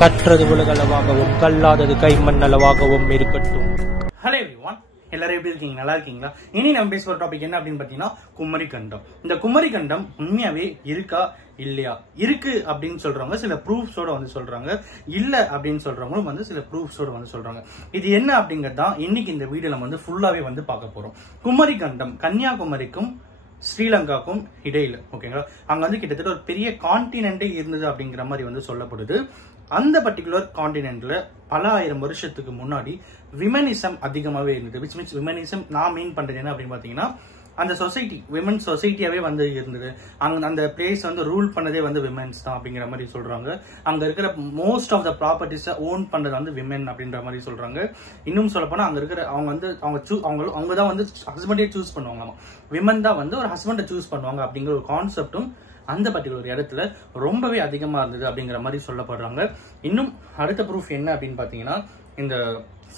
கற்றது உலகளவாகவும் கல்லாதது கைமண் அளவாகவும் இருக்கட்டும். Hello everyone, எல்லாரும் எப்படி இருக்கீங்க? நல்லா இருக்கீங்களா? இனி நம்ம பேசுற டாபிக் என்ன அப்படின்னு பாத்தீங்கன்னா குமரி கண்டம். இந்த குமரி கண்டம் உண்மையாவே இருக்கா இல்லையா? இருக்கு அப்படின்னு சொல்றவங்க சில ப்ரூஃப்ஸோட வந்து சொல்றாங்க, இல்ல அப்படின்னு சொல்றவங்களும் வந்து சில ப்ரூஃப்ஸோட வந்து சொல்றாங்க. இது என்ன அப்படிங்கறதான் இன்னைக்கு இந்த வீடியோ நம்ம வந்து ஃபுல்லாவே வந்து பார்க்க போறோம். குமரி கண்டம் கன்னியாகுமரிக்கும் ஸ்ரீலங்காக்கும் இடையில, ஓகேங்களா, அங்க வந்து கிட்டத்தட்ட ஒரு பெரிய கான்டினென்டே இருந்தது அப்படிங்கிற மாதிரி வந்து சொல்லப்படுது. அந்த பர்டிகுலர் கான்டினென்ட்ல பல ஆயிரம் வருஷத்துக்கு முன்னாடி விமனிசம் அதிகமாவே இருந்தது. விச் மீன்ஸ் விமனிசம் நான் மீன் பண்றது என்ன அப்படின்னு பாத்தீங்கன்னா, அந்த சொசைட்டி விமன் சொசைட்டியாவே வந்து இருந்தது. அங்க அந்த பிளேஸ் வந்து ரூல் பண்ணதே வந்து விமென்ஸ் தான் அப்படிங்கிற மாதிரி சொல்றாங்க. அங்க இருக்கிற most of the properties own பண்றது வந்து விமென் அப்படின்ற மாதிரி சொல்றாங்க. இன்னும் சொல்ல போனா அங்க இருக்கிற அவங்க வந்து அவங்க தான் வந்து ஹஸ்பண்டே சூஸ் பண்ணுவாங்க. விமன் தான் வந்து ஒரு ஹஸ்பண்டை சூஸ் பண்ணுவாங்க அப்படிங்கிற ஒரு கான்செப்டும் அந்த பர்டிகுலர் இடத்துல ரொம்பவே அதிகமா இருந்தது அப்படிங்கிற மாதிரி சொல்லப்படுறாங்க. இன்னும் அடுத்த ப்ரூஃப் என்ன அப்படின்னு பாத்தீங்கன்னா, இந்த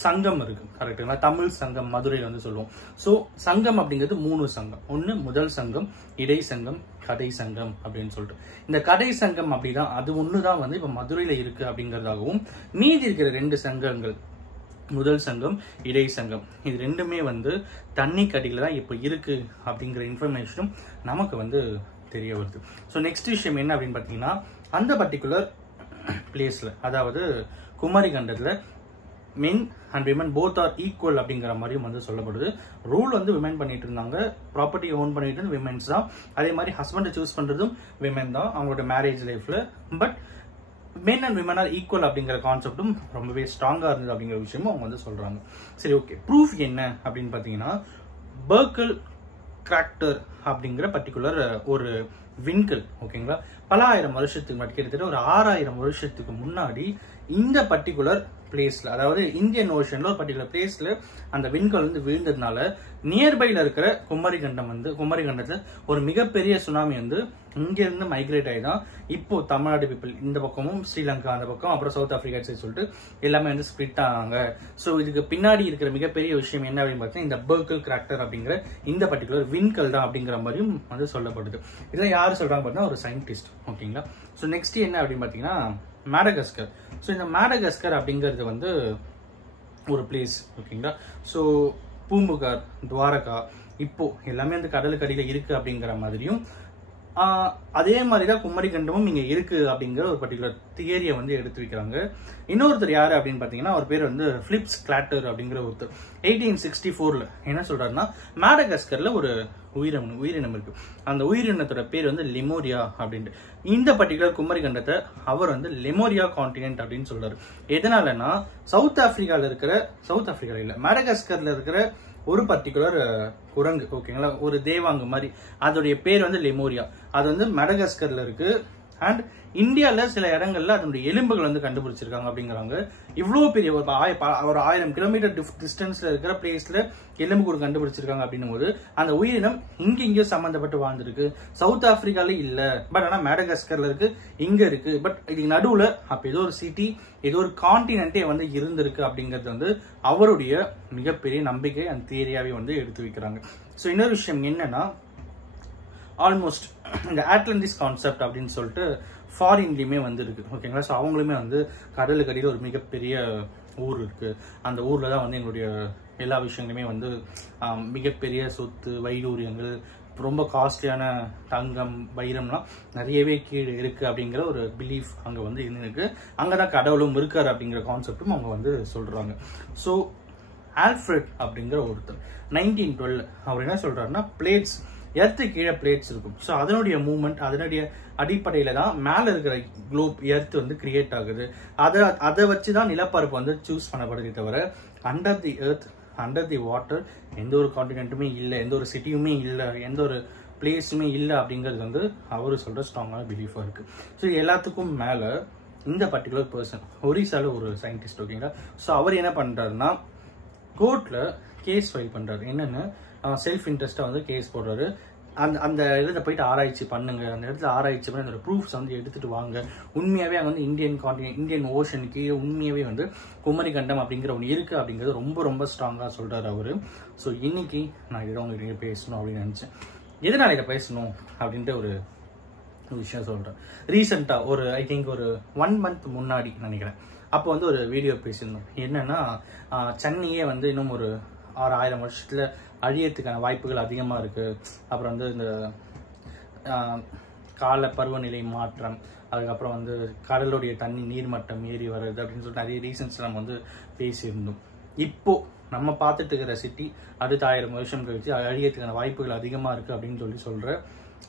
சங்கம் இருக்கு, கரெக்டுங்களா? தமிழ் சங்கம் மதுரையில் வந்து சொல்லுவோம். சோ சங்கம் அப்படிங்கிறது 3 சங்கம். ஒன்னு முதல் சங்கம், இடை சங்கம், கடை சங்கம் அப்படின்னு சொல்லிட்டு. இந்த கடை சங்கம் அப்படிதான், அது ஒண்ணுதான் வந்து இப்ப மதுரையில இருக்கு அப்படிங்கறதாகவும், மீதி இருக்கிற 2 சங்கங்கள், முதல் சங்கம், இடை சங்கம், இது ரெண்டுமே வந்து தண்ணி கடியில தான் இப்ப இருக்கு அப்படிங்கிற இன்ஃபர்மேஷனும் நமக்கு வந்து தெரிய வருது. ஸோ நெக்ஸ்ட் விஷயம் என்ன அப்படின்னு பார்த்தீங்கன்னா, அந்த பர்டிகுலர் பிளேஸ்ல, அதாவது குமரி கண்டத்துல men and women both are equal அப்படிங்கிற மாதிரியும் வந்து சொல்லப்படுது. ரூல் வந்து விமன் பண்ணிட்டு இருந்தாங்க, ப்ராப்பர்ட்டி ஓன் பண்ணிட்டு இருந்தது விமென்ஸ் தான். அதே மாதிரி ஹஸ்பண்டை சூஸ் பண்றதும் விமன் தான் அவங்களோட மேரேஜ் லைஃப்ல. But men and women R equal அப்படிங்கிற கான்செப்டும் ரொம்பவே ஸ்ட்ராங்கா இருந்தது அப்படிங்கிற விஷயமும் அவங்க வந்து சொல்றாங்க. சரி, ஓகே, ப்ரூஃப் என்ன அப்படின்னு பாத்தீங்கன்னா, பெர்க்கல் கிராக்டர் அப்படிங்கிற பர்டிகுலர் ஒரு விண்கல், ஓகேங்களா, பல ஆயிரம் வருஷத்துக்கு முன்னாடி, கிட்டத்தட்ட ஒரு 6000 வருஷத்துக்கு முன்னாடி இந்த பர்டிகுலர் பிளேஸ்ல, அதாவது இந்தியன் ஓஷன்ல ஒரு பர்டிகுலர் பிளேஸ்ல அந்த விண்கல் வந்து விழுந்ததுனால நியர்பைல இருக்கிற குமரி கண்டத்துல ஒரு மிகப்பெரிய சுனாமி வந்து இங்க இருந்து மைக்ரேட் ஆகிதான் இப்போ தமிழ்நாடு பீப்புள் இந்த பக்கமும், ஸ்ரீலங்கா அந்த பக்கம், அப்புறம் சவுத் ஆப்பிரிக்கா சைடு சொல்லிட்டு எல்லாமே வந்து ஸ்பிளிட் ஆனாங்க. ஸோ இதுக்கு பின்னாடி இருக்கிற மிகப்பெரிய விஷயம் என்ன அப்படின்னு பார்த்தீங்கன்னா, இந்த பெர்க்கல் கிராக்டர் அப்படிங்கிற இந்த பர்டிகுலர் விண்கல் தான் அப்படிங்கிற மாதிரியும் வந்து சொல்லப்படுது. இதெல்லாம் யாரு சொல்றாங்க பார்த்தீங்கன்னா, ஒரு சயின்டிஸ்ட், ஓகேங்களா. ஸோ நெக்ஸ்ட் என்ன அப்படின்னு பார்த்தீங்கன்னா, மேடகஸ்கர். ஸோ இந்த மேடகஸ்கர் அப்படிங்கிறது வந்து ஒரு பிளேஸ், ஓகேங்களா. ஸோ பூம்புகார், துவாரகா இப்போ எல்லாமே அந்த கடலுக்கு அடியில இருக்கு அப்படிங்கிற மாதிரியும், அதே மாதிரிதான் குமரி கண்டமும் இங்க இருக்கு அப்படிங்கிற ஒரு பர்டிகுலர் தியரியை வந்து எடுத்து வைக்கிறாங்க. இன்னொருத்தர் யாரு அப்படின்னு பாத்தீங்கன்னா, அவர் பேர் வந்து பிலிப்ஸ் கிளாட்டர் அப்படிங்கிற ஒருத்தர் 1864 என்ன சொல்றாருன்னா, மேடகஸ்கர்ல ஒரு உயிரினம் இருக்கு, அந்த உயிரினத்தோட பேர் வந்து லெமோரியா அப்படின்ட்டு. இந்த பர்டிகுலர் குமரி கண்டத்தை அவர் வந்து லெமோரியா கான்டினென்ட் அப்படின்னு சொல்றாரு. எதனாலன்னா, சவுத் ஆப்பிரிக்கால இல்ல, மேடகஸ்கர்ல இருக்கிற ஒரு பர்டிகுலர் குரங்கு, ஓகேங்களா, ஒரு தேவாங்கு மாதிரி, அதோடைய பேர் வந்து லெமோரியா. அது வந்து மேடகஸ்கர்ல இருக்கு. அண்ட் இந்தியால சில இடங்கள்ல அதனுடைய எலும்புகள் வந்து கண்டுபிடிச்சிருக்காங்க அப்படிங்கிறாங்க. இவ்வளவு பெரிய ஒரு 1000 கிலோமீட்டர் டிஸ்டன்ஸ்ல இருக்கிற பிளேஸ்ல எலும்பு கூட கண்டுபிடிச்சிருக்காங்க அப்படின்னும் போது, அந்த உயிரினம் இங்கேயும் சம்பந்தப்பட்டு வாழ்ந்துருக்கு. சவுத் ஆப்பிரிக்கால இல்ல, பட் ஆனா மேடகஸ்கர்ல இருக்கு, இங்க இருக்கு. பட் இதுக்கு நடுவுல அப்ப ஏதோ ஒரு சிட்டி, ஏதோ ஒரு கான்டினென்ட்டே வந்து இருந்திருக்கு அப்படிங்கிறது வந்து அவருடைய மிகப்பெரிய நம்பிக்கை, அந்த தியரியாவே வந்து எடுத்து வைக்கிறாங்க. ஸோ இன்னொரு விஷயம் என்னன்னா, ஆல்மோஸ்ட் இந்த அட்லாண்டிஸ் கான்செப்ட் அப்படின்னு சொல்லிட்டு ஃபாரின்லயுமே வந்து இருக்கு, ஓகேங்களா. ஸோ அவங்களுமே வந்து கடலுக்கு அடியில் ஒரு மிகப்பெரிய ஊர் இருக்கு, அந்த ஊர்ல தான் வந்து எங்களுடைய எல்லா விஷயங்களுமே வந்து மிகப்பெரிய சொத்து, வைடூரியங்கள், ரொம்ப காஸ்ட்லியான தங்கம், வைரம்லாம் நிறையவே கீழே இருக்கு அப்படிங்கிற ஒரு பிலீஃப் அங்க வந்து இருக்கு. அங்கதான் கடவுளும் இருக்காரு அப்படிங்கிற கான்செப்டும் அவங்க வந்து சொல்றாங்க. ஸோ ஆல்ஃபிரட் அப்படிங்கிற ஒருத்தர் 1912 அவர் என்ன சொல்றாருன்னா, பிளேட்ஸ், எர்த்து கீழே பிளேட்ஸ் இருக்கும். ஸோ அதனுடைய மூவ்மெண்ட், அதனுடைய அடிப்படையில தான் மேல இருக்கிற குளோப் எர்த் வந்து கிரியேட் ஆகுது. அதை வச்சுதான் நிலப்பரப்பு வந்து சூஸ் பண்ணப்படுதே தவிர, under the earth, under the water எந்த ஒரு கான்டினென்ட்டுமே இல்லை, எந்த ஒரு சிட்டியுமே இல்லை, எந்த ஒரு பிளேஸுமே இல்லை அப்படிங்கிறது வந்து அவரு சொல்ற ஸ்ட்ராங்கான பிலீஃபா இருக்கு. ஸோ எல்லாத்துக்கும் மேல இந்த பர்டிகுலர் பர்சன் ஒரிசால ஒரு சயின்டிஸ்ட், ஓகேங்களா. ஸோ அவர் என்ன பண்றாருன்னா, கோர்ட்ல கேஸ் ஃபைல் பண்றாரு. என்னன்னு, செல்ஃப் இன்ட்ரெஸ்டா வந்து கேஸ் போடுறாரு. அந்த இடத்துல போயிட்டு ஆராய்ச்சி பண்ணுங்க, அந்த இடத்துல ஆராய்ச்சி பண்ணி அந்த ப்ரூஃப்ஸ் வந்து எடுத்துட்டு வாங்க. உண்மையாவே அங்க வந்து இந்தியன் ஓஷனுக்கு உண்மையாவே வந்து குமரி கண்டம் அப்படிங்கிற ஒன்று இருக்கு அப்படிங்கிறது ரொம்ப ரொம்ப ஸ்ட்ராங்கா சொல்றாரு அவரு. ஸோ இன்னைக்கு நான் இதை உங்ககிட்ட பேசணும் அப்படின்னு நினைச்சேன். எதனால இதை பேசணும் அப்படின்ட்டு ஒரு விஷயம் சொல்கிறேன். ரீசெண்டாக ஒரு ஐ திங்க் ஒரு 1 month முன்னாடி நினைக்கிறேன், அப்போ வந்து ஒரு வீடியோ பேசியிருந்தோம். என்னன்னா சென்னையே வந்து இன்னும் ஒரு 6000 வருஷத்தில் அழியறதுக்கான வாய்ப்புகள் அதிகமாக இருக்குது. அப்புறம் வந்து இந்த கால பருவநிலை மாற்றம், அதுக்கப்புறம் வந்து கடலுடைய தண்ணி நீர்மட்டம் ஏறி வருது அப்படின்னு சொல்லிட்டு நிறைய ரீசன்ஸ் நம்ம வந்து பேசியிருந்தோம். இப்போ நம்ம பார்த்துட்டு இருக்கிற சிட்டி அடுத்த 1000 வருஷம் கழிச்சு அழியறதுக்கான வாய்ப்புகள் அதிகமாக இருக்குது அப்படின்னு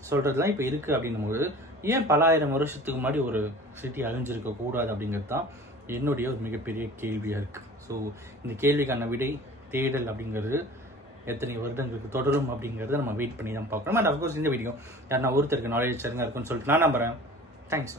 சொல்றதுலாம் இப்போ இருக்குது. அப்படின்னும் போது ஏன் பல 1000 வருஷத்துக்கு முன்னாடி ஒரு சிட்டி அழிஞ்சிருக்க கூடாது அப்படிங்கிறது தான் என்னுடைய ஒரு மிகப்பெரிய கேள்வியாக இருக்குது. ஸோ இந்த கேள்விக்கான விடை தேடல் அப்படிங்கிறது எத்தனை வருடங்களுக்கு தொடரும் அப்படிங்கிறத நம்ம வெயிட் பண்ணி தான் பார்க்கணும். அண்ட் அஃப்கோர்ஸ் இந்த வீடியோ யாருன்னா ஒருத்தருக்கு நாலேஜ் சரிங்க இருக்குன்னு சொல்லிட்டு நான் நம்புறேன். தேங்க்ஸ்.